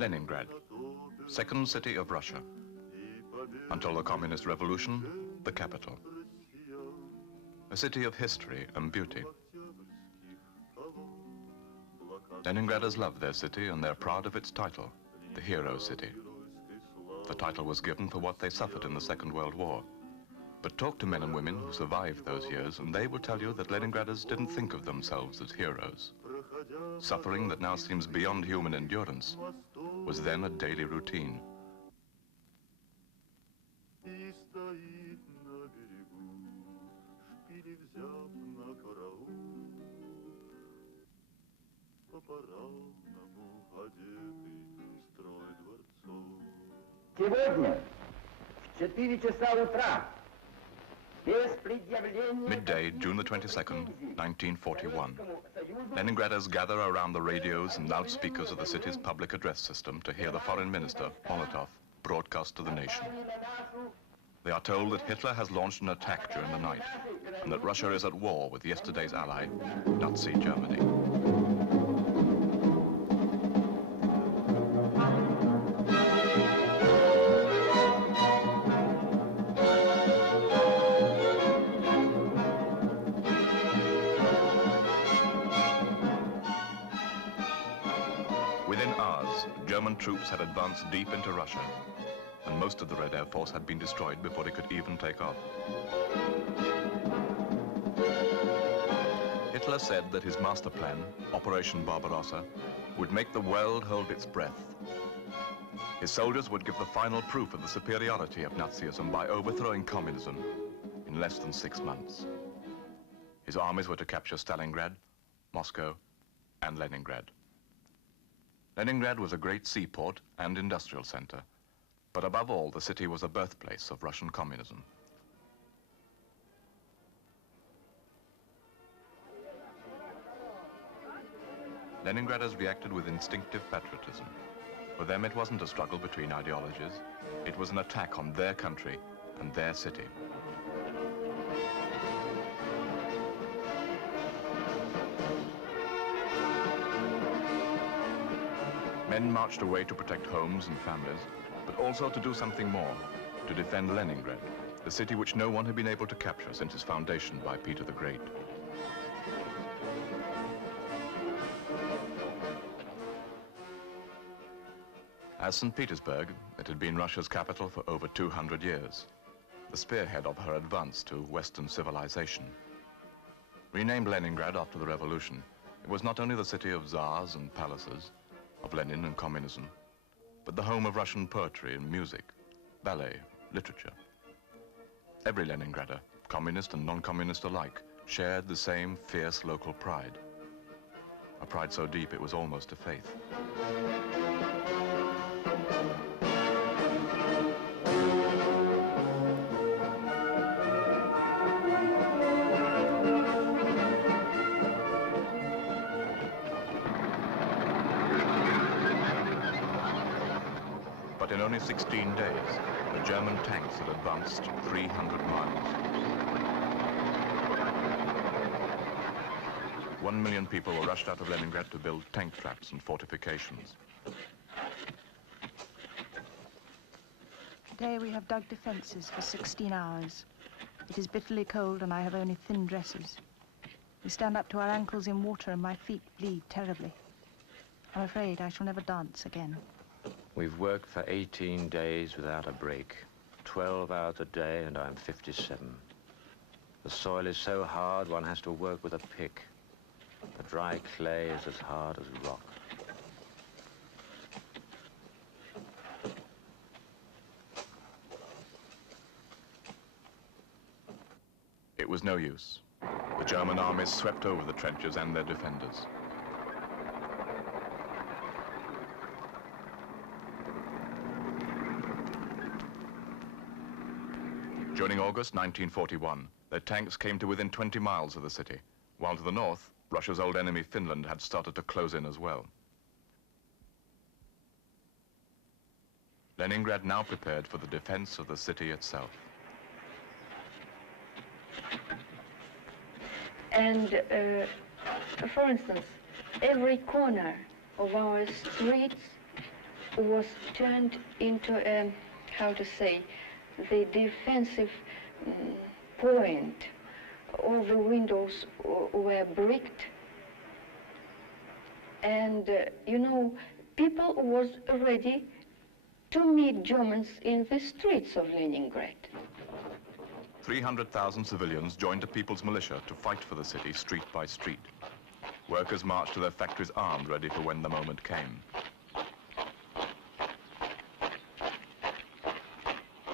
Leningrad, second city of Russia. Until the Communist Revolution, the capital. A city of history and beauty. Leningraders love their city and they're proud of its title, the Hero City. The title was given for what they suffered in the Second World War. But talk to men and women who survived those years and they will tell you that Leningraders didn't think of themselves as heroes. Suffering that now seems beyond human endurance was then a daily routine. Сегодня в 4 часа утра без предъявления... Midday, June the 22nd, 1941. Leningraders gather around the radios and loudspeakers of the city's public address system to hear the foreign minister, Molotov, broadcast to the nation. They are told that Hitler has launched an attack during the night and that Russia is at war with yesterday's ally, Nazi Germany. Within hours, German troops had advanced deep into Russia, and most of the Red Air Force had been destroyed before it could even take off. Hitler said that his master plan, Operation Barbarossa, would make the world hold its breath. His soldiers would give the final proof of the superiority of Nazism by overthrowing communism in less than 6 months. His armies were to capture Stalingrad, Moscow, and Leningrad. Leningrad was a great seaport and industrial center, but above all, the city was the birthplace of Russian communism. Leningraders reacted with instinctive patriotism. For them, it wasn't a struggle between ideologies. It was an attack on their country and their city. Men marched away to protect homes and families, but also to do something more, to defend Leningrad, the city which no one had been able to capture since its foundation by Peter the Great. As St. Petersburg, it had been Russia's capital for over 200 years, the spearhead of her advance to Western civilization. Renamed Leningrad after the revolution, it was not only the city of czars and palaces, of Lenin and communism, but the home of Russian poetry and music, ballet, literature. Every Leningrader, communist and non-communist alike, shared the same fierce local pride. A pride so deep it was almost a faith. But in only 16 days, the German tanks had advanced 300 miles. 1 million people were rushed out of Leningrad to build tank traps and fortifications. Today we have dug defenses for 16 hours. It is bitterly cold and I have only thin dresses. We stand up to our ankles in water and my feet bleed terribly. I'm afraid I shall never dance again. We've worked for 18 days without a break, 12 hours a day, and I'm 57. The soil is so hard one has to work with a pick. The dry clay is as hard as rock. It was no use. The German armies swept over the trenches and their defenders. During August 1941, their tanks came to within 20 miles of the city, while to the north, Russia's old enemy Finland had started to close in as well. Leningrad now prepared for the defense of the city itself. And, for instance, every corner of our streets was turned into a, how to say, the defensive point. All the windows were bricked. And, you know, people was ready to meet Germans in the streets of Leningrad. 300,000 civilians joined a people's militia to fight for the city street by street. Workers marched to their factories armed, ready for when the moment came.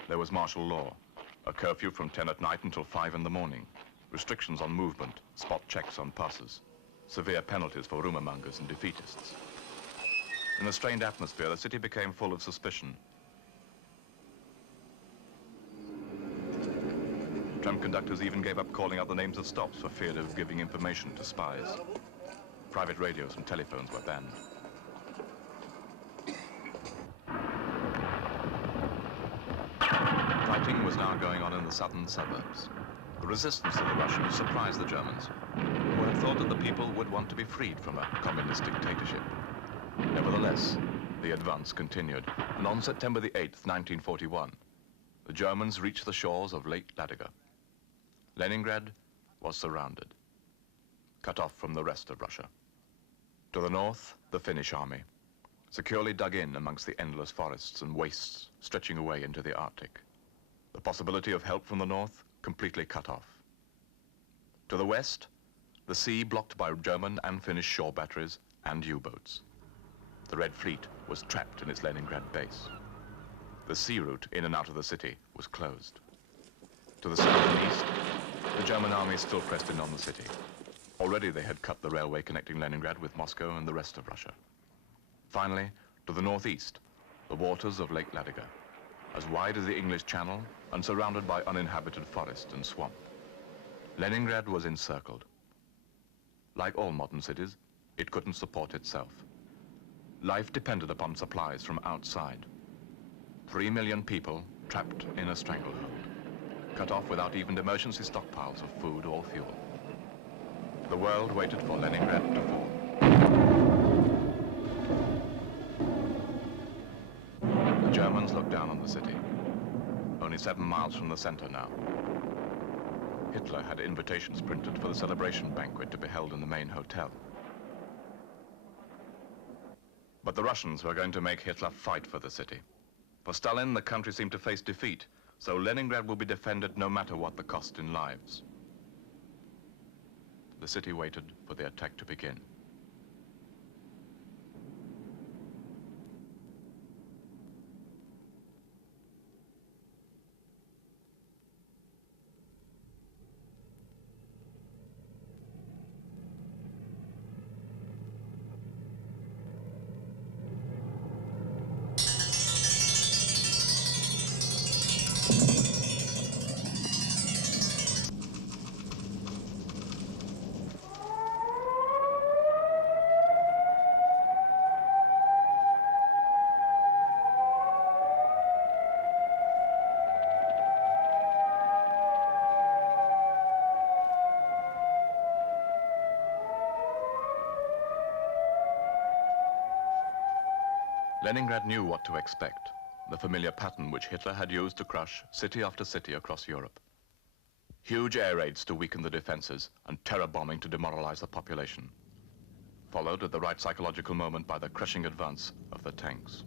There was martial law, a curfew from 10 at night until 5 in the morning, restrictions on movement, spot checks on passes, severe penalties for rumor-mongers and defeatists. In a strained atmosphere, the city became full of suspicion. Tram conductors even gave up calling out the names of stops for fear of giving information to spies. Private radios and telephones were banned. Fighting was now going on in the southern suburbs. The resistance of the Russians surprised the Germans, who had thought that the people would want to be freed from a communist dictatorship. Nevertheless, the advance continued, and on September the 8th, 1941, the Germans reached the shores of Lake Ladoga. Leningrad was surrounded, cut off from the rest of Russia. To the north, the Finnish army, securely dug in amongst the endless forests and wastes stretching away into the Arctic. The possibility of help from the north completely cut off. To the west, the sea blocked by German and Finnish shore batteries and U-boats. The Red Fleet was trapped in its Leningrad base. The sea route in and out of the city was closed. To the south and east, the German army still pressed in on the city. Already they had cut the railway connecting Leningrad with Moscow and the rest of Russia. Finally, to the northeast, the waters of Lake Ladoga, as wide as the English Channel and surrounded by uninhabited forest and swamp. Leningrad was encircled. Like all modern cities, it couldn't support itself. Life depended upon supplies from outside. 3 million people trapped in a stranglehold, cut off without even emergency stockpiles of food or fuel. The world waited for Leningrad to fall. The Germans looked down on the city, only 7 miles from the center now. Hitler had invitations printed for the celebration banquet to be held in the main hotel. But the Russians were going to make Hitler fight for the city. For Stalin, the country seemed to face defeat, so Leningrad will be defended no matter what the cost in lives. The city waited for the attack to begin. Leningrad knew what to expect, the familiar pattern which Hitler had used to crush city after city across Europe. Huge air raids to weaken the defenses and terror bombing to demoralize the population, followed at the right psychological moment by the crushing advance of the tanks.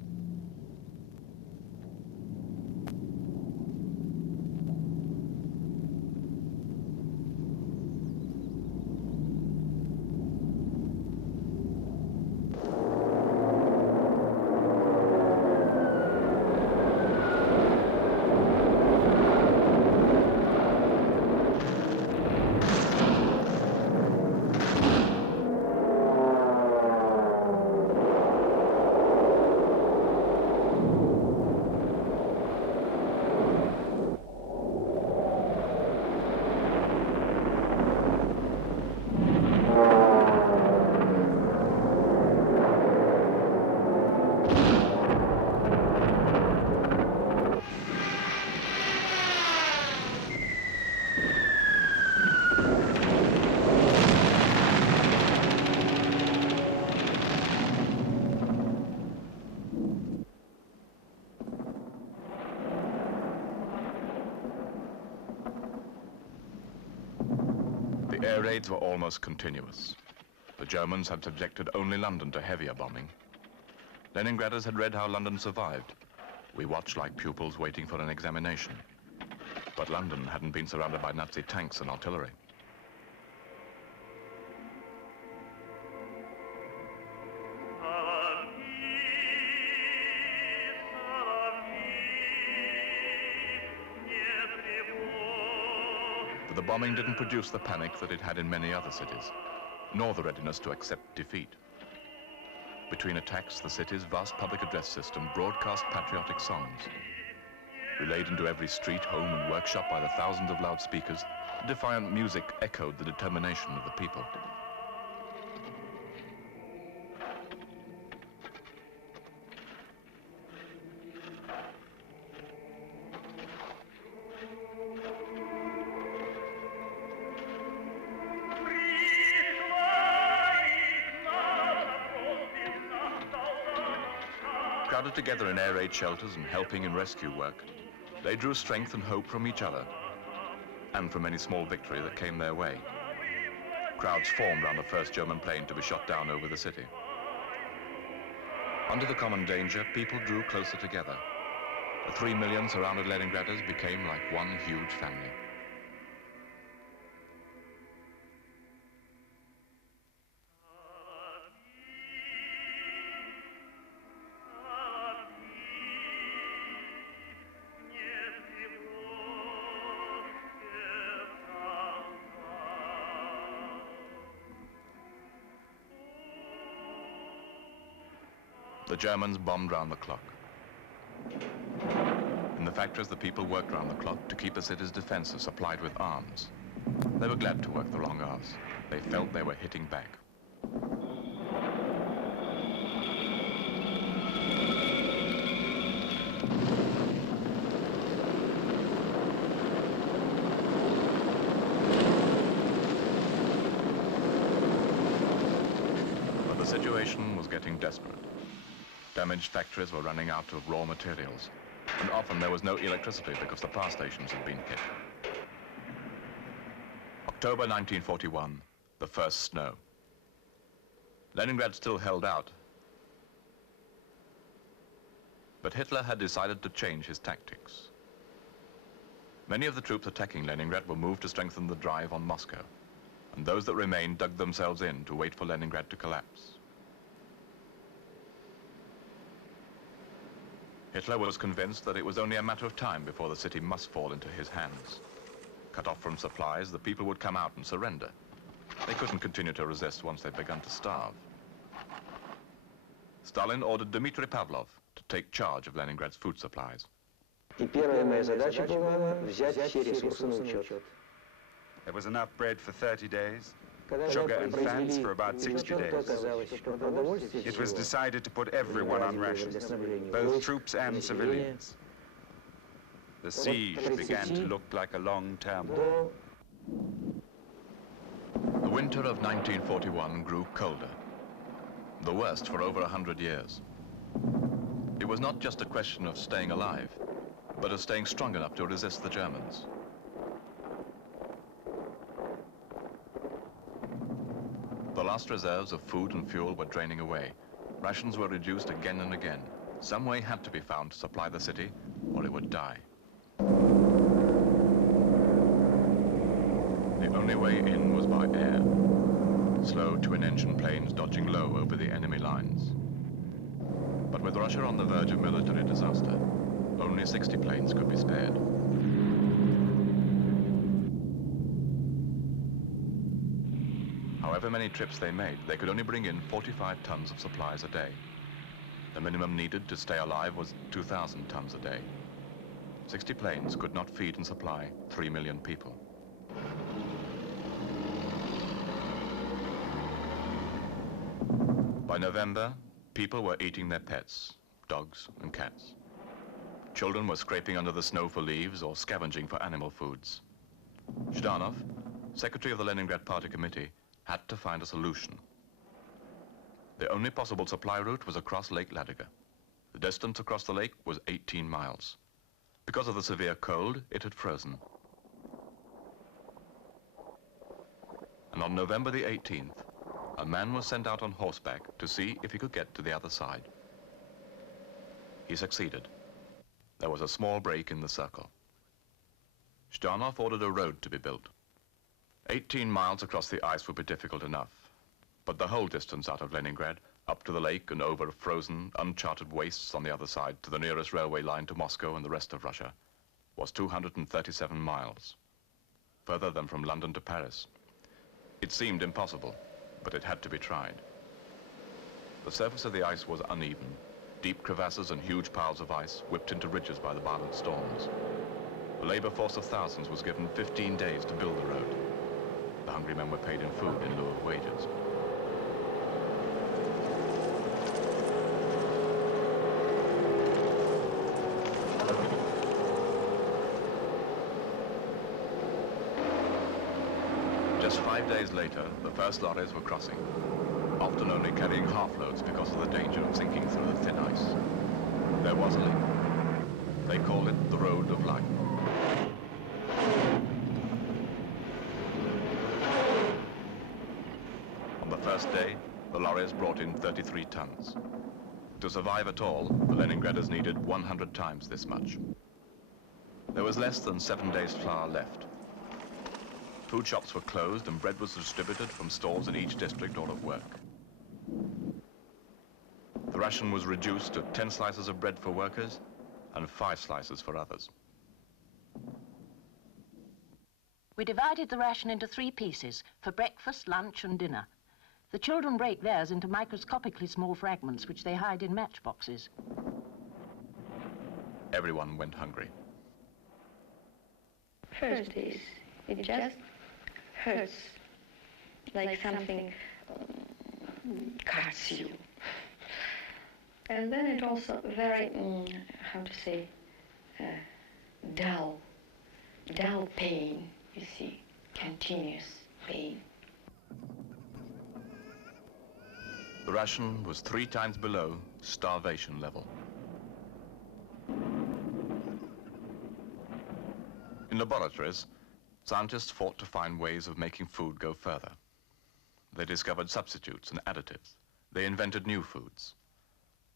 air raids were almost continuous. The Germans had subjected only London to heavier bombing. Leningraders had read how London survived. We watched like pupils waiting for an examination. But London hadn't been surrounded by Nazi tanks and artillery. But the bombing didn't produce the panic that it had in many other cities, nor the readiness to accept defeat. Between attacks, the city's vast public address system broadcast patriotic songs. Relayed into every street, home, and workshop by the thousands of loudspeakers, defiant music echoed the determination of the people. Crowded together in air raid shelters and helping in rescue work, they drew strength and hope from each other, and from any small victory that came their way. Crowds formed around the first German plane to be shot down over the city. Under the common danger, people drew closer together. The 3 million surrounded Leningraders became like one huge family. The Germans bombed round the clock. In the factories, the people worked round the clock to keep the city's defenses supplied with arms. They were glad to work the long hours. They felt they were hitting back. But the situation was getting desperate. Damaged factories were running out of raw materials, and often there was no electricity because the power stations had been hit. October 1941, the first snow. Leningrad still held out, but Hitler had decided to change his tactics. Many of the troops attacking Leningrad were moved to strengthen the drive on Moscow, and those that remained dug themselves in to wait for Leningrad to collapse. Hitler was convinced that it was only a matter of time before the city must fall into his hands. Cut off from supplies, the people would come out and surrender. They couldn't continue to resist once they'd begun to starve. Stalin ordered Dmitry Pavlov to take charge of Leningrad's food supplies. There was enough bread for 30 days, sugar and fans for about 60 days. It was decided to put everyone on rations, both troops and civilians. The siege began to look like a long-term war. The winter of 1941 grew colder, the worst for over 100 years. It was not just a question of staying alive, but of staying strong enough to resist the Germans. The last reserves of food and fuel were draining away. Rations were reduced again and again. Some way had to be found to supply the city, or it would die. The only way in was by air. Slow twin-engine planes dodging low over the enemy lines. But with Russia on the verge of military disaster, only 60 planes could be spared. However many trips they made, they could only bring in 45 tons of supplies a day. The minimum needed to stay alive was 2,000 tons a day. 60 planes could not feed and supply 3 million people. By November, people were eating their pets, dogs and cats. Children were scraping under the snow for leaves or scavenging for animal foods. Zhdanov, secretary of the Leningrad Party Committee, had to find a solution. The only possible supply route was across Lake Ladoga. The distance across the lake was 18 miles. Because of the severe cold, it had frozen. And on November the 18th, a man was sent out on horseback to see if he could get to the other side. He succeeded. There was a small break in the circle. Zhdanov ordered a road to be built. 18 miles across the ice would be difficult enough, but the whole distance out of Leningrad, up to the lake and over frozen, uncharted wastes on the other side to the nearest railway line to Moscow and the rest of Russia, was 237 miles, further than from London to Paris. It seemed impossible, but it had to be tried. The surface of the ice was uneven. Deep crevasses and huge piles of ice whipped into ridges by the violent storms. A labor force of thousands was given 15 days to build the road. The hungry men were paid in food in lieu of wages. Just 5 days later, the first lorries were crossing, often only carrying half loads because of the danger of sinking through the thin ice. There was a link. They called it the Road of Life. On the first day, the lorries brought in 33 tons. To survive at all, the Leningraders needed 100 times this much. There was less than 7 days' flour left. Food shops were closed and bread was distributed from stalls in each district or at work. The ration was reduced to 10 slices of bread for workers and 5 slices for others. We divided the ration into 3 pieces, for breakfast, lunch and dinner. The children break theirs into microscopically small fragments, which they hide in matchboxes. Everyone went hungry. First days, it just hurts, like something cuts you. And then it also very, how to say, dull pain, you see, continuous pain. The ration was 3 times below starvation level. In laboratories, scientists fought to find ways of making food go further. They discovered substitutes and additives. They invented new foods.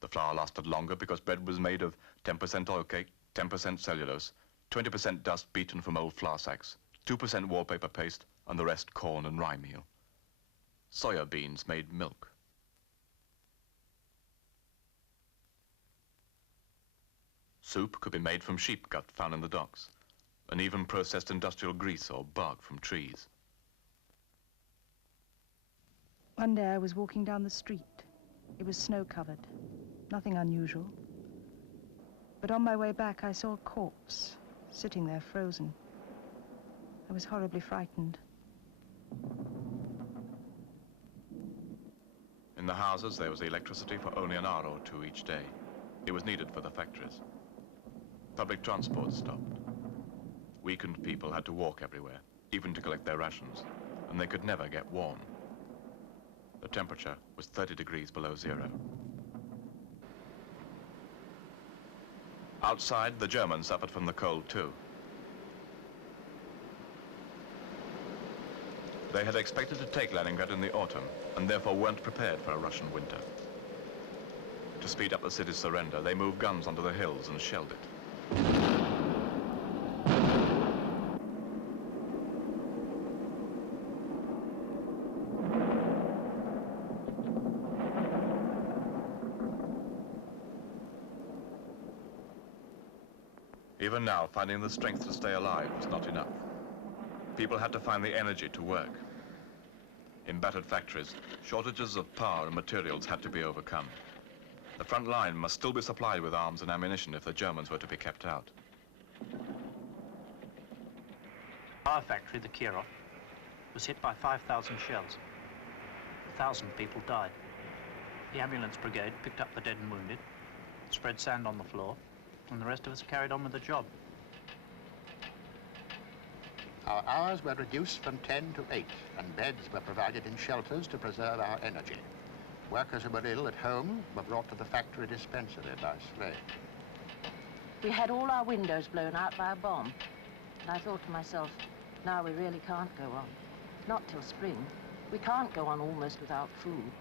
The flour lasted longer because bread was made of 10% oil cake, 10% cellulose, 20% dust beaten from old flour sacks, 2% wallpaper paste, and the rest corn and rye meal. Soya beans made milk. Soup could be made from sheep gut found in the docks, and even processed industrial grease or bark from trees. One day I was walking down the street. It was snow-covered, nothing unusual. But on my way back, I saw a corpse sitting there frozen. I was horribly frightened. In the houses, there was electricity for only an hour or 2 each day. It was needed for the factories. Public transport stopped. Weakened people had to walk everywhere, even to collect their rations, and they could never get warm. The temperature was 30 degrees below zero. Outside, the Germans suffered from the cold too. They had expected to take Leningrad in the autumn, and therefore weren't prepared for a Russian winter. To speed up the city's surrender, they moved guns onto the hills and shelled it. Even now, finding the strength to stay alive was not enough. People had to find the energy to work. In battered factories, shortages of power and materials had to be overcome. The front line must still be supplied with arms and ammunition if the Germans were to be kept out. Our factory, the Kirov, was hit by 5,000 shells. 1,000 people died. The ambulance brigade picked up the dead and wounded, spread sand on the floor, and the rest of us carried on with the job. Our hours were reduced from 10 to 8, and beds were provided in shelters to preserve our energy. Workers who were ill at home were brought to the factory dispensary by sleigh. We had all our windows blown out by a bomb, and I thought to myself, now we really can't go on. not till spring. We can't go on almost without food.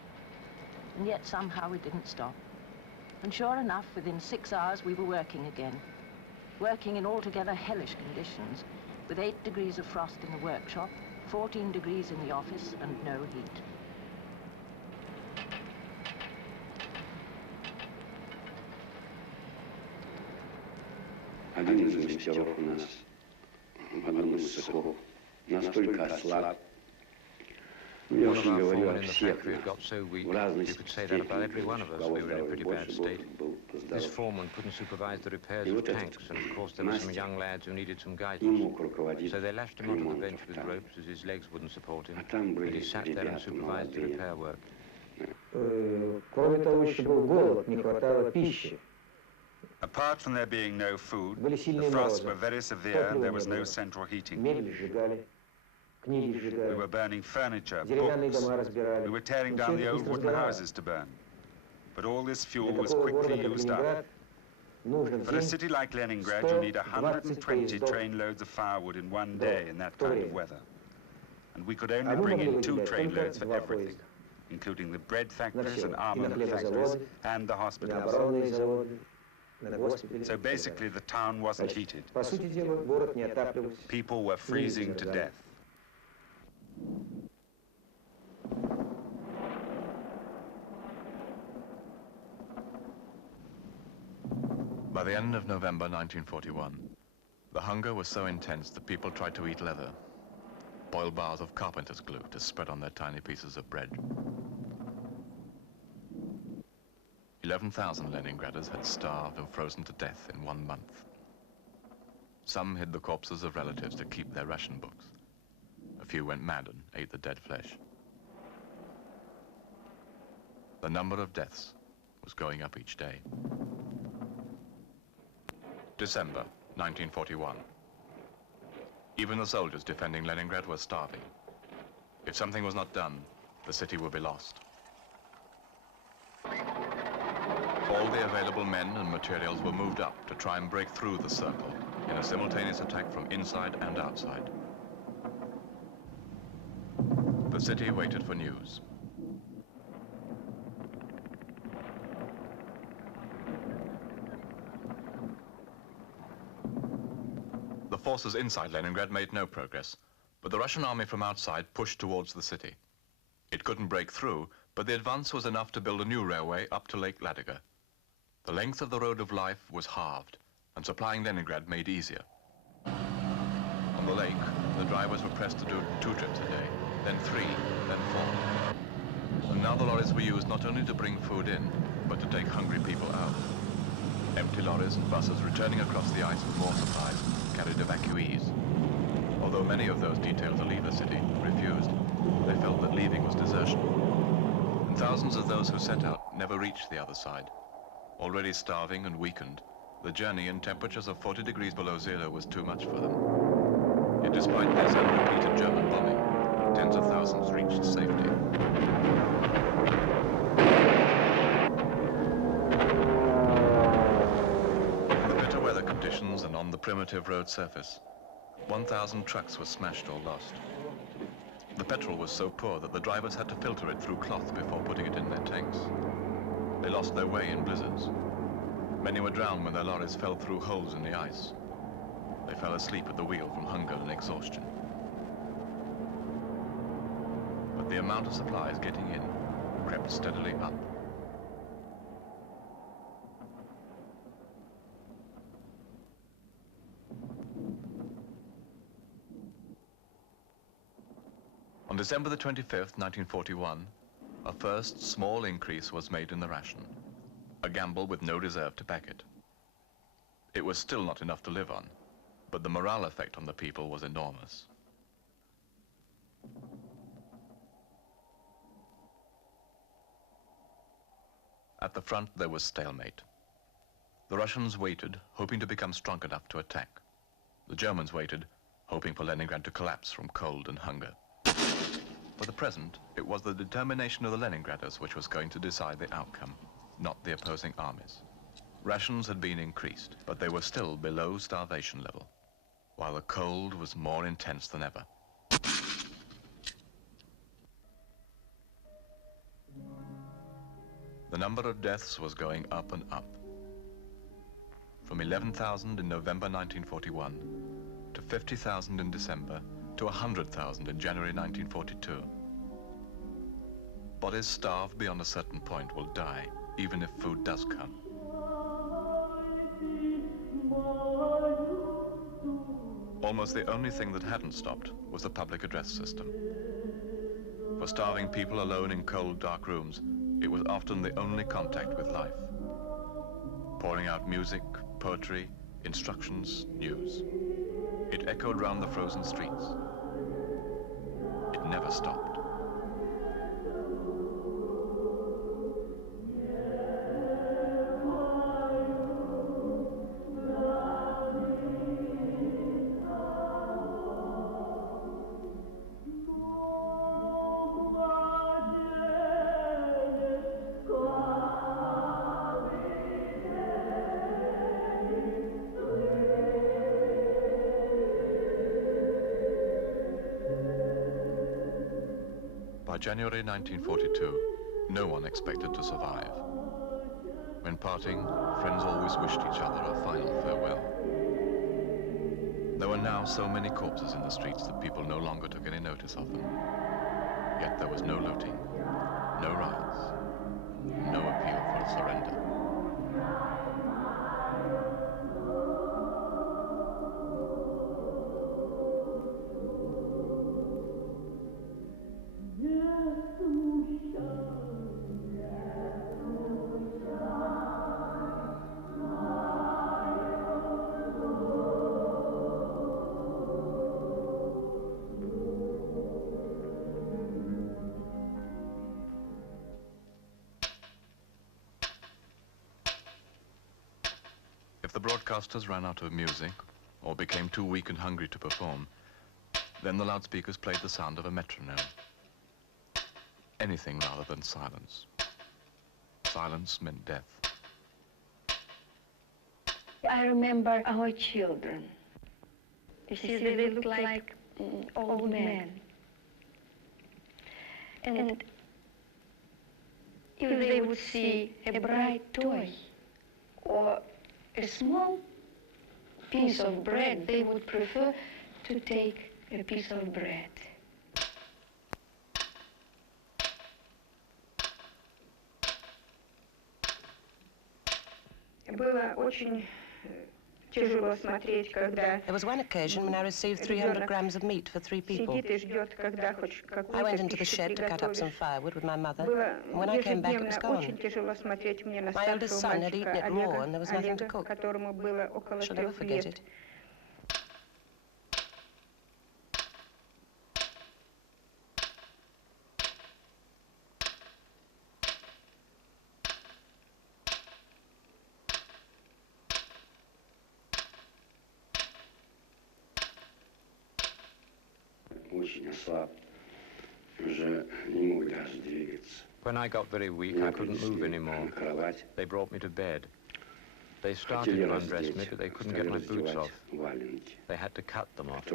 And yet somehow we didn't stop. And sure enough, within 6 hours we were working again. Working in altogether hellish conditions, with 8 degrees of frost in the workshop, 14 degrees in the office, and no heat. Один из мастеров у нас в одном из цехов настолько ослаб. Я One of уже our говорю foremen о in the всех factory had got so weak, в разной you could say that about every one of us. We were in a pretty bad state. This здоров. foreman couldn't supervise the repairs И of вот этот tanks, and of course there were some мастер young lads who needed some не guidance. мог руководить So they lashed him onto the ремонтом bench with там. ropes as his legs wouldn't support him, А там and были he sat there and ребята supervised the молодые. repair work. Кроме того, еще был голод, не хватало пищи. Apart from there being no food, Были the сильные frosts морозы. were very severe and Топлива there не was no было. central heating. Мебель сжигали, книги We сжигали, were burning furniture, деревянные books. дома разбирали. We were tearing Но down всё the это old быстро wooden сгорало. houses to burn. But all this fuel Для was такого quickly города, как used up. Ленинград, нужно в For a день city like Leningrad, you need 120 поездов trainloads of firewood in one до day in that в то kind of время. weather. And we could А only мы bring могли in 2 выделять только trainloads for 2 everything, поезда. including the bread На factories все. and И на armament factories хлебозаводы, and the на hospitals. оборонные заводы, на госпитали. So basically the town wasn't heated. По сути дела, город не отапливался. People were freezing to death. By the end of November 1941, the hunger was so intense that people tried to eat leather, boiled bars of carpenter's glue to spread on their tiny pieces of bread. 11,000 Leningraders had starved or frozen to death in 1 month. Some hid the corpses of relatives to keep their ration books. A few went mad and ate the dead flesh. The number of deaths was going up each day. December 1941. Even the soldiers defending Leningrad were starving. If something was not done, the city would be lost. All the available men and materials were moved up to try and break through the circle in a simultaneous attack from inside and outside. The city waited for news. The forces inside Leningrad made no progress, but the Russian army from outside pushed towards the city. It couldn't break through, but the advance was enough to build a new railway up to Lake Ladoga. The length of the road of life was halved, and supplying Leningrad made easier. On the lake, the drivers were pressed to do 2 trips a day, then 3, then 4. And now the lorries were used not only to bring food in, but to take hungry people out. Empty lorries and buses returning across the ice with more supplies carried evacuees. Although many of those detailed to leave the city refused, they felt that leaving was desertion. And thousands of those who set out never reached the other side. Already starving and weakened, the journey in temperatures of 40 degrees below zero was too much for them. Yet despite this and repeated German bombing, tens of thousands reached safety. In the bitter weather conditions and on the primitive road surface, 1,000 trucks were smashed or lost. The petrol was so poor that the drivers had to filter it through cloth before putting it in their tanks. They lost their way in blizzards. Many were drowned when their lorries fell through holes in the ice. They fell asleep at the wheel from hunger and exhaustion. But the amount of supplies getting in crept steadily up. On December the 25th, 1941, a first small increase was made in the ration, a gamble with no reserve to back it. It was still not enough to live on, but the morale effect on the people was enormous. At the front, there was stalemate. The Russians waited, hoping to become strong enough to attack. The Germans waited, hoping for Leningrad to collapse from cold and hunger. For the present, it was the determination of the Leningraders which was going to decide the outcome, not the opposing armies. Rations had been increased, but they were still below starvation level, while the cold was more intense than ever. number of deaths was going up and up. From 11,000 in November 1941 to 50,000 in December to 100,000 in January 1942. Bodies starved beyond a certain point will die, even if food does come. Almost the only thing that hadn't stopped was the public address system. For starving people alone in cold, dark rooms, it was often the only contact with life. Pouring out music, poetry, instructions, news. It echoed round the frozen streets. It never stopped. By January 1942, no one expected to survive. When parting, friends always wished each other a final farewell. There were now so many corpses in the streets that people no longer took any notice of them. Yet there was no looting, no riots, no appeal for surrender. If the broadcasters ran out of music or became too weak and hungry to perform, then the loudspeakers played the sound of a metronome. Anything rather than silence. Silence meant death. I remember our children. You see, they look like old men. And if they would see a bright toy or a small piece of bread, they would prefer to take a piece of bread. Было очень тяжело смотреть, когда There was one occasion when I received 300 grams of meat for 3 people. сидит и ждет, когда хоть I went какую-то into the пищу shed to cut up some приготовишь. firewood with my mother, Было and when I came back it was ежедневно очень gone. тяжело смотреть мне на My eldest старшего son had eaten мальчика it raw and there was nothing to Олега, cook. которому было около I shall never 3 forget лет. it. Очень ослаб, уже не мог даже двигаться. When I got very weak, I couldn't move anymore. They brought me to bed. They started to undress me, but they couldn't get my boots off. They had to cut them off.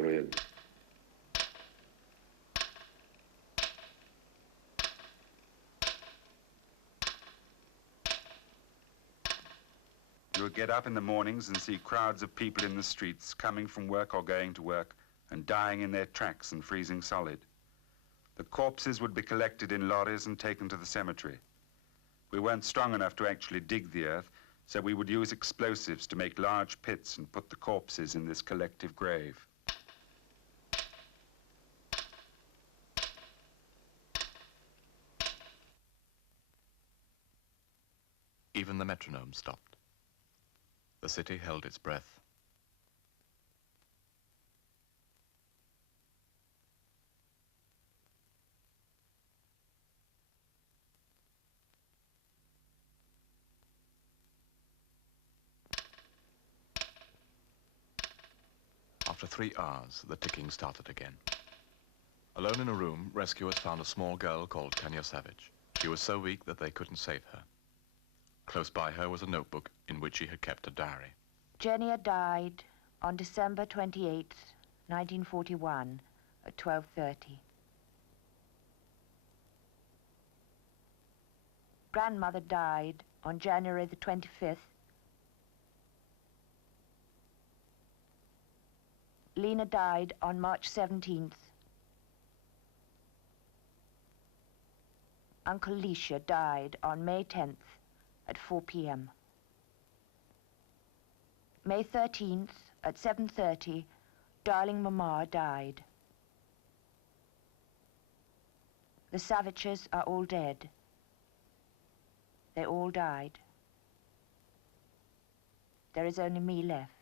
You would get up in the mornings and see crowds of people in the streets coming from work or going to work and dying in their tracks and freezing solid. The corpses would be collected in lorries and taken to the cemetery. We weren't strong enough to actually dig the earth, so we would use explosives to make large pits and put the corpses in this collective grave. Even the metronome stopped. The city held its breath. After 3 hours, the ticking started again. Alone in a room, rescuers found a small girl called Tanya Savage. She was so weak that they couldn't save her. Close by her was a notebook in which she had kept a diary. Genia died on December 28th, 1941, at 12:30. grandmother died on January the 25th. Lena died on March 17th. Uncle Leisha died on May 10th at 4 p.m. May 13th at 7:30, darling Mama died. The Savages are all dead. They all died. There is only me left.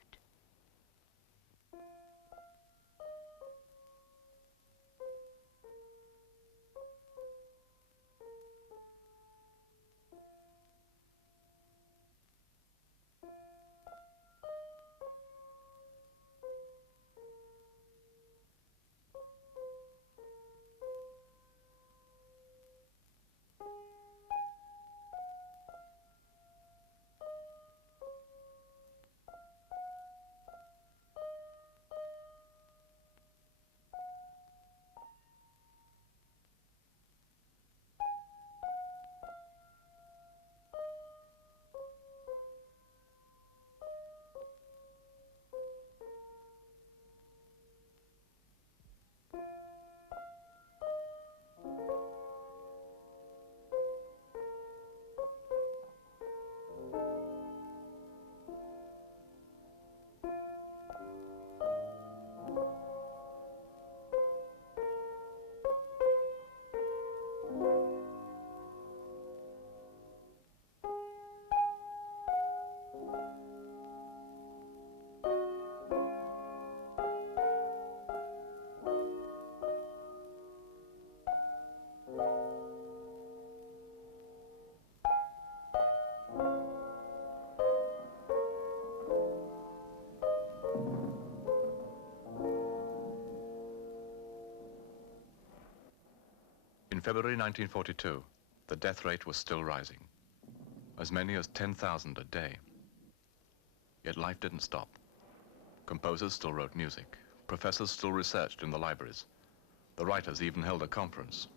In February 1942, the death rate was still rising, as many as 10,000 a day. Yet life didn't stop. Composers still wrote music. Professors still researched in the libraries. The writers even held a conference.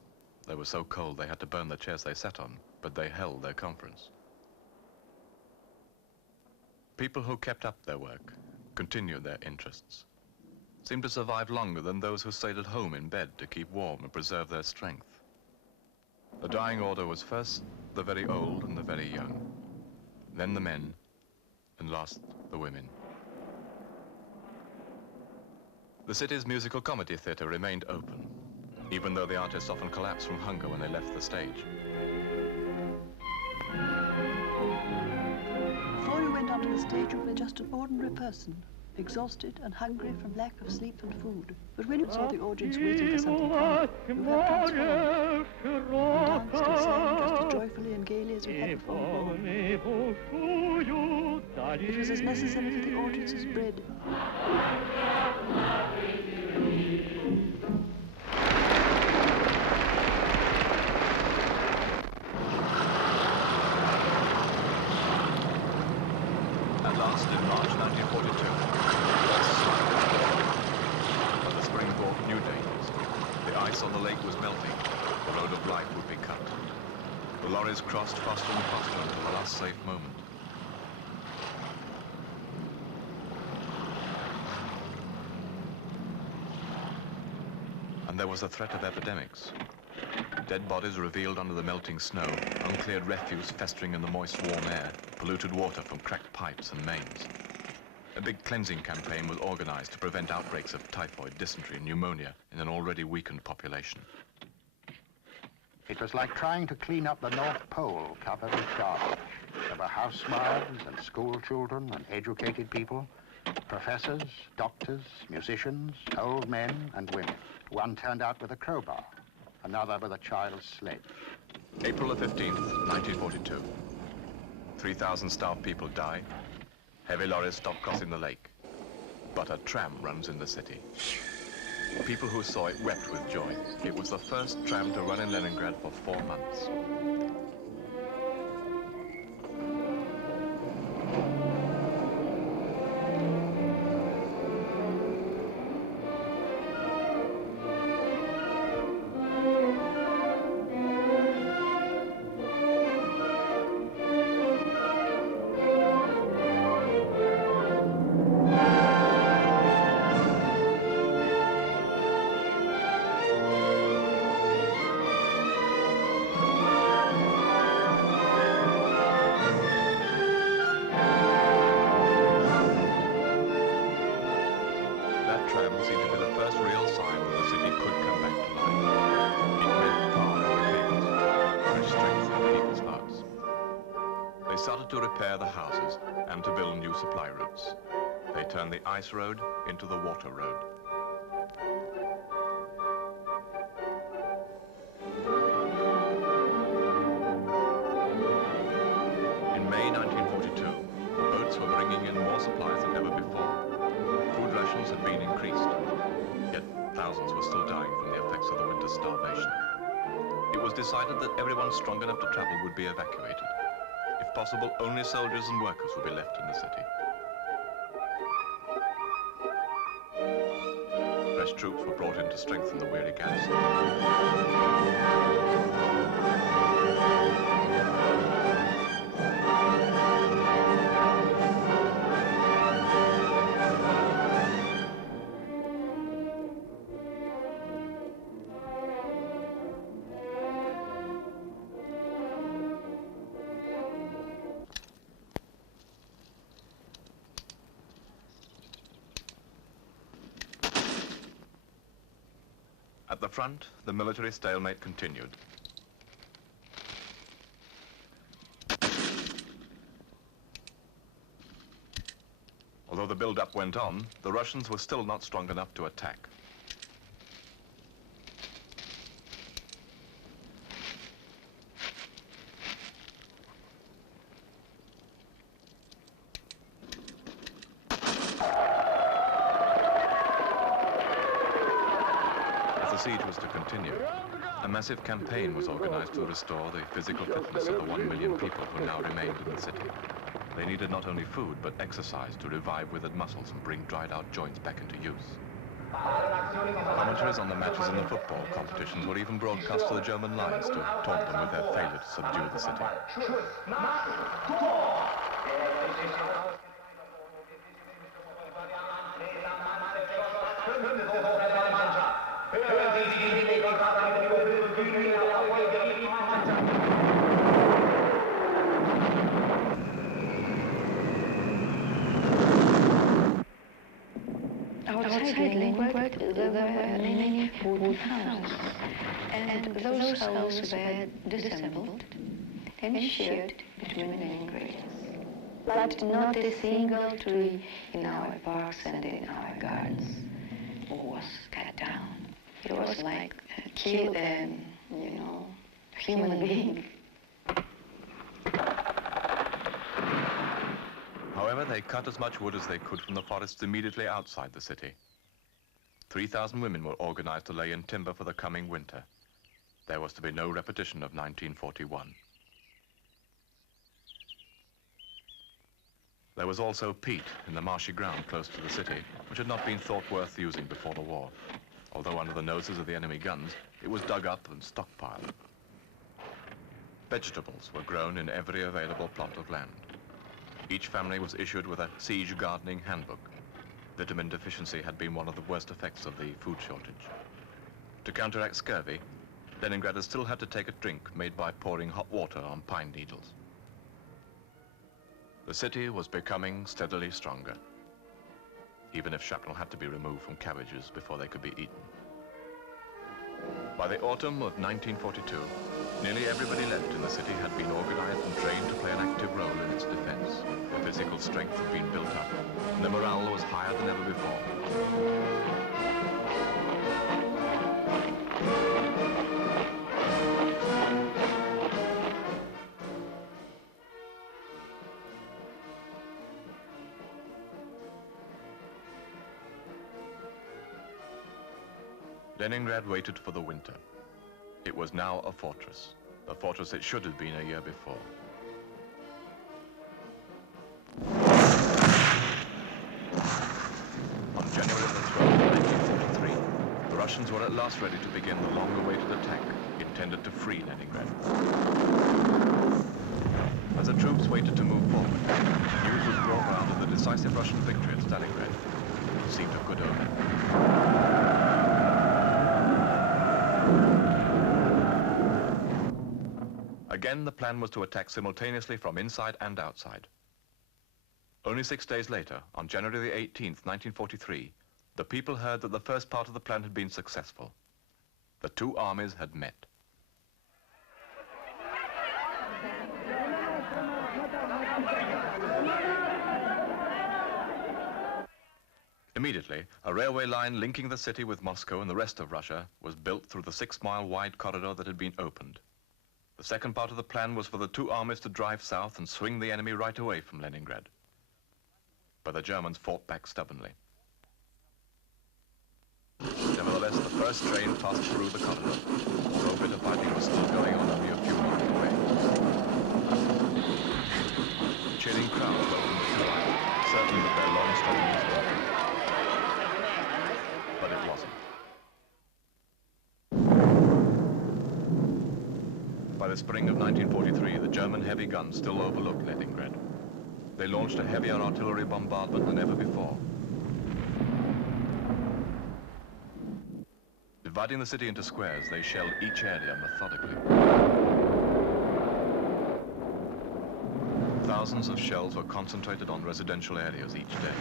They were so cold they had to burn the chairs they sat on, but they held their conference. People who kept up their work, continued their interests, seemed to survive longer than those who stayed at home in bed to keep warm and preserve their strength. The dying order was first the very old and the very young, then the men, and last the women. The city's musical comedy theatre remained open, even though the artists often collapsed from hunger when they left the stage. Before you went onto the stage, you were just an ordinary person, exhausted and hungry from lack of sleep and food. But when you saw the audience waiting for something fun, you were transformed. You danced and sang just as joyfully and gaily as you had before. It was as necessary for the audience as bread. At last, in March 1942, but the spring brought new dangers. The ice on the lake was melting. The road of life would be cut. The lorries crossed faster and faster until the last safe moment. And there was the threat of epidemics. Dead bodies revealed under the melting snow, uncleared refuse festering in the moist, warm air, polluted water from cracked pipes and mains. A big cleansing campaign was organized to prevent outbreaks of typhoid, dysentery, and pneumonia in an already weakened population. It was like trying to clean up the North Pole covered with garbage. There were housewives and school children and educated people, professors, doctors, musicians, old men and women. One turned out with a crowbar, another with a child's sled. April the 15th, 1942. 3,000 starved people die. Heavy lorries stop crossing the lake. But a tram runs in the city. People who saw it wept with joy. It was the first tram to run in Leningrad for 4 months. tram seemed to be the first real sign that the city could come back to life. It meant power over cables, fresh strength in people's hearts. They started to repair the houses and to build new supply routes. They turned the ice road into the water road. In May 1942, the boats were bringing in more supplies than ever before. Food rations had been increased, yet thousands were still dying from the effects of the winter starvation. It was decided that everyone strong enough to travel would be evacuated. If possible, only soldiers and workers would be left in the city. Fresh troops were brought in to strengthen the weary garrison. At the front, the military stalemate continued. Although the build-up went on, the Russians were still not strong enough to attack. The siege was to continue. A massive campaign was organized to restore the physical fitness of the 1 million people who now remained in the city. They needed not only food, but exercise to revive withered muscles and bring dried-out joints back into use. Commentaries on the matches in the football competitions were even broadcast to the German lines to taunt them with their failure to subdue the city. Outside Leningrad, there were many wooden houses, and those houses were disassembled and shared between Leningradians. But not a single tree in our parks and in our gardens was cut down. It was like kill a human being. However, they cut as much wood as they could from the forests immediately outside the city. 3,000 women were organized to lay in timber for the coming winter. There was to be no repetition of 1941. There was also peat in the marshy ground close to the city, which had not been thought worth using before the war. Although under the noses of the enemy guns, it was dug up and stockpiled. Vegetables were grown in every available plot of land. Each family was issued with a siege gardening handbook. Vitamin deficiency had been one of the worst effects of the food shortage. To counteract scurvy, Leningraders still had to take a drink made by pouring hot water on pine needles. The city was becoming steadily stronger, even if shrapnel had to be removed from cabbages before they could be eaten. By the autumn of 1942, nearly everybody left in the city had been organized and trained to play an active role in its defense. Their physical strength had been built up, and their morale was higher than ever before. Leningrad waited for the winter. It was now a fortress it should have been a year before. On January the 12th, 1943, the Russians were at last ready to begin the long-awaited attack intended to free Leningrad. As the troops waited to move forward, news was brought round of the decisive Russian victory at Stalingrad. It seemed a good omen. Again, the plan was to attack simultaneously from inside and outside. Only 6 days later, on January the 18th, 1943, the people heard that the first part of the plan had been successful. The two armies had met. Immediately, a railway line linking the city with Moscow and the rest of Russia was built through the 6-mile wide corridor that had been opened. The second part of the plan was for the two armies to drive south and swing the enemy right away from Leningrad. But the Germans fought back stubbornly. Nevertheless, the first train passed through the corridor, although a bit of fighting was still going on only a few miles away. Cheering crowds welcomed the two armies, certain that their long struggle was over. But it wasn't. By the spring of 1943, the German heavy guns still overlooked Leningrad. They launched a heavier artillery bombardment than ever before. Dividing the city into squares, they shelled each area methodically. Thousands of shells were concentrated on residential areas each day.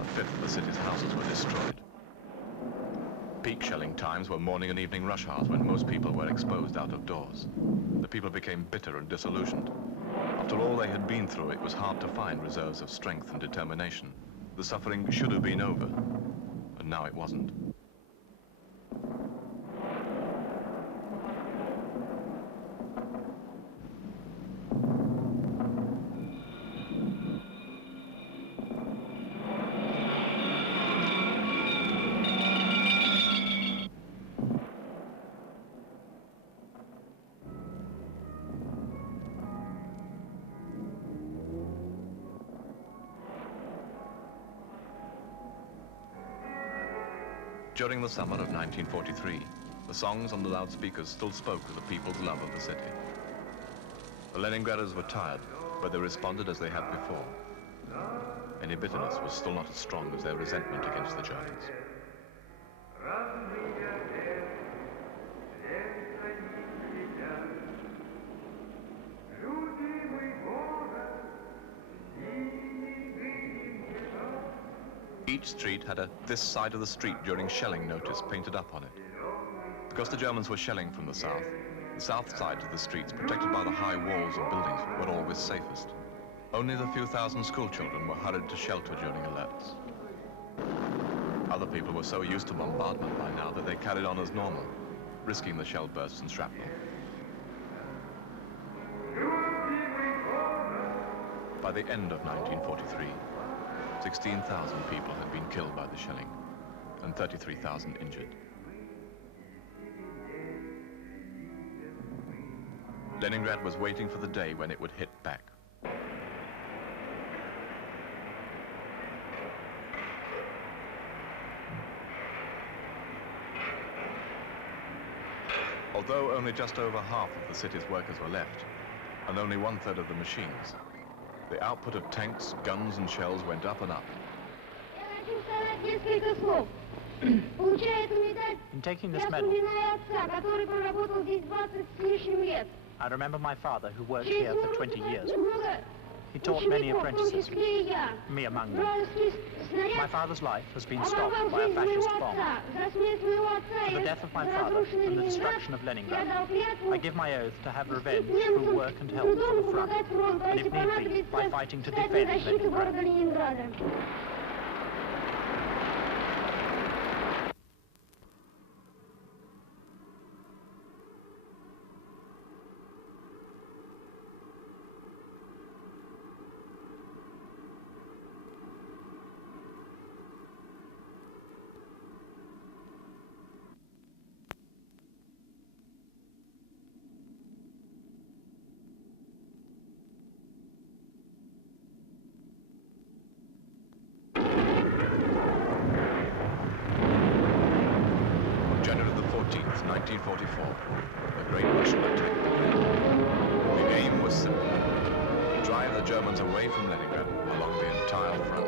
A fifth of the city's houses were destroyed. Peak shelling times were morning and evening rush hours when most people were exposed out of doors. The people became bitter and disillusioned. After all they had been through, it was hard to find reserves of strength and determination. The suffering should have been over, and now it wasn't. During the summer of 1943, the songs on the loudspeakers still spoke of the people's love of the city. The Leningraders were tired, but they responded as they had before. Any bitterness was still not as strong as their resentment against the Germans. Each street had a "this side of the street during shelling" notice painted up on it. Because the Germans were shelling from the south sides of the streets, protected by the high walls of buildings, were always safest. Only the few thousand school children were hurried to shelter during alerts. Other people were so used to bombardment by now that they carried on as normal, risking the shell bursts and shrapnel. By the end of 1943, 16,000 people had been killed by the shelling and 33,000 injured. Leningrad was waiting for the day when it would hit back. Although only just over half of the city's workers were left, and only 1/3 of the machines, the output of tanks, guns and shells went up and up. In taking this medal, I remember my father, who worked here for 20 years. He taught many apprentices, me among them. My father's life has been stopped by a fascist bomb. For the death of my father and the destruction of Leningrad, I give my oath to have revenge through work and help for the front, and if need be, by fighting to defend Leningrad. January the 14th, 1944, the Great Russian attack began. The aim was simple: to drive the Germans away from Leningrad along the entire front.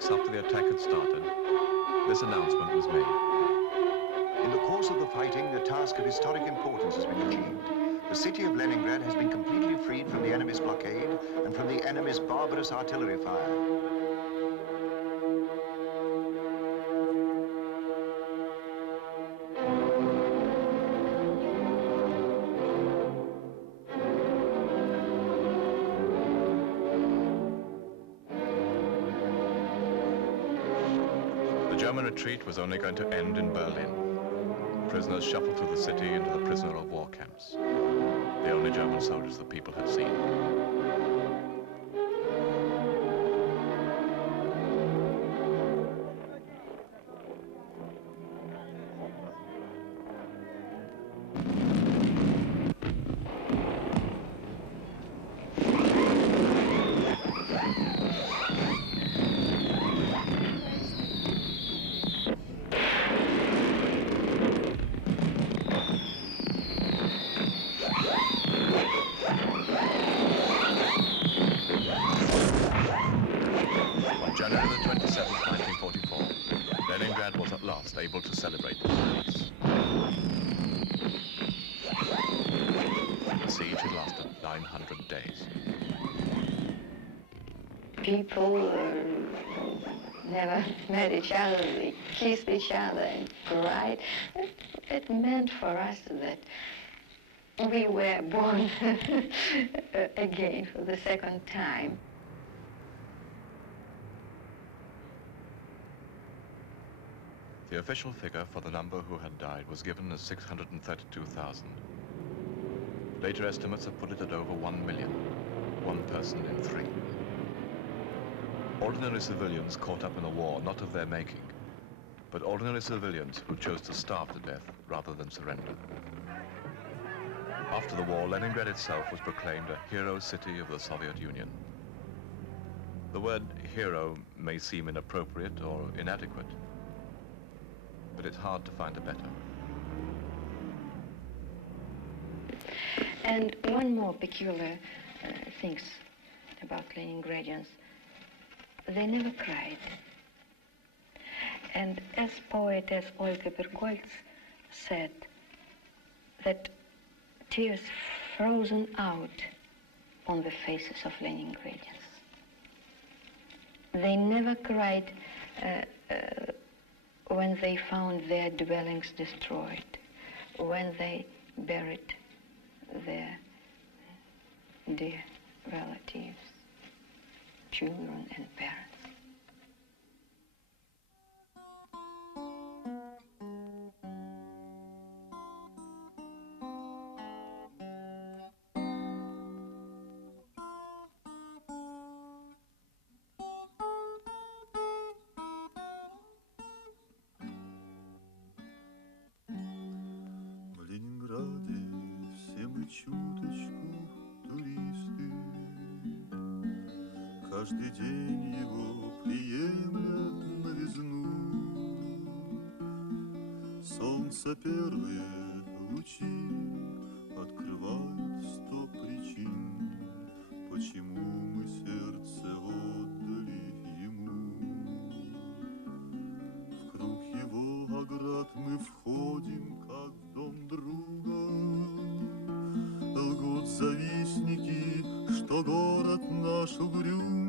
weeks after the attack had started, this announcement was made. In the course of the fighting, a task of historic importance has been achieved. The city of Leningrad has been completely freed from the enemy's blockade and from the enemy's barbarous artillery fire. The German retreat was only going to end in Berlin. Prisoners shuffled through the city into the prisoner of war camps, the only German soldiers the people had seen. January the 27th, 1944, Leningrad was at last able to celebrate the release. The siege had lasted 900 days. People never met each other, they kissed each other and cried. It meant for us that we were born again for the second time. The official figure for the number who had died was given as 632,000. Later estimates have put it at over 1 million, one person in 3. Ordinary civilians caught up in a war not of their making, but ordinary civilians who chose to starve to death rather than surrender. After the war, Leningrad itself was proclaimed a hero city of the Soviet Union. The word hero may seem inappropriate or inadequate, but it's hard to find a better. And one more peculiar things about Leningradians. They never cried. And as poetess Olga Bergolz said, that tears frozen out on the faces of Leningradians. They never cried when they found their dwellings destroyed, when they buried their dear relatives, children and parents. Чуточку туристы, каждый день его приемлят новизну. Солнце первые лучи открывают 100 причин, почему мы сердце отдали ему. В круг его оград мы входим, как в дом друга. Лгут завистники, что город наш угрюм.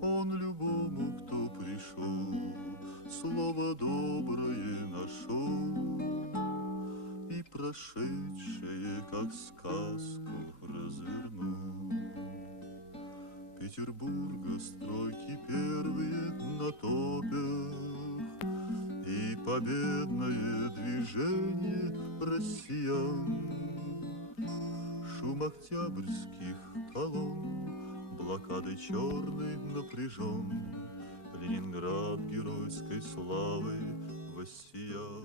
Он любому, кто пришел, слово доброе нашел, и прошедшее, как сказку, развернул. Петербурга стройки первые на топях, и победное движение россиян. Шум октябрьских колонн, блокады черный напряжен, Ленинград геройской славой воссиял.